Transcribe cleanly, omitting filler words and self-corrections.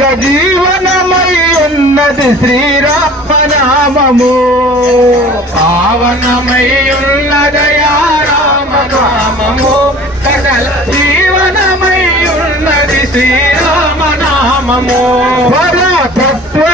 జీవనమై ఉన్నది శ్రీరామనామము, పావనమై ఉన్నదయా రామనామము, సకల జీవనమై ఉన్నది శ్రీరామనామము. పరతత్వ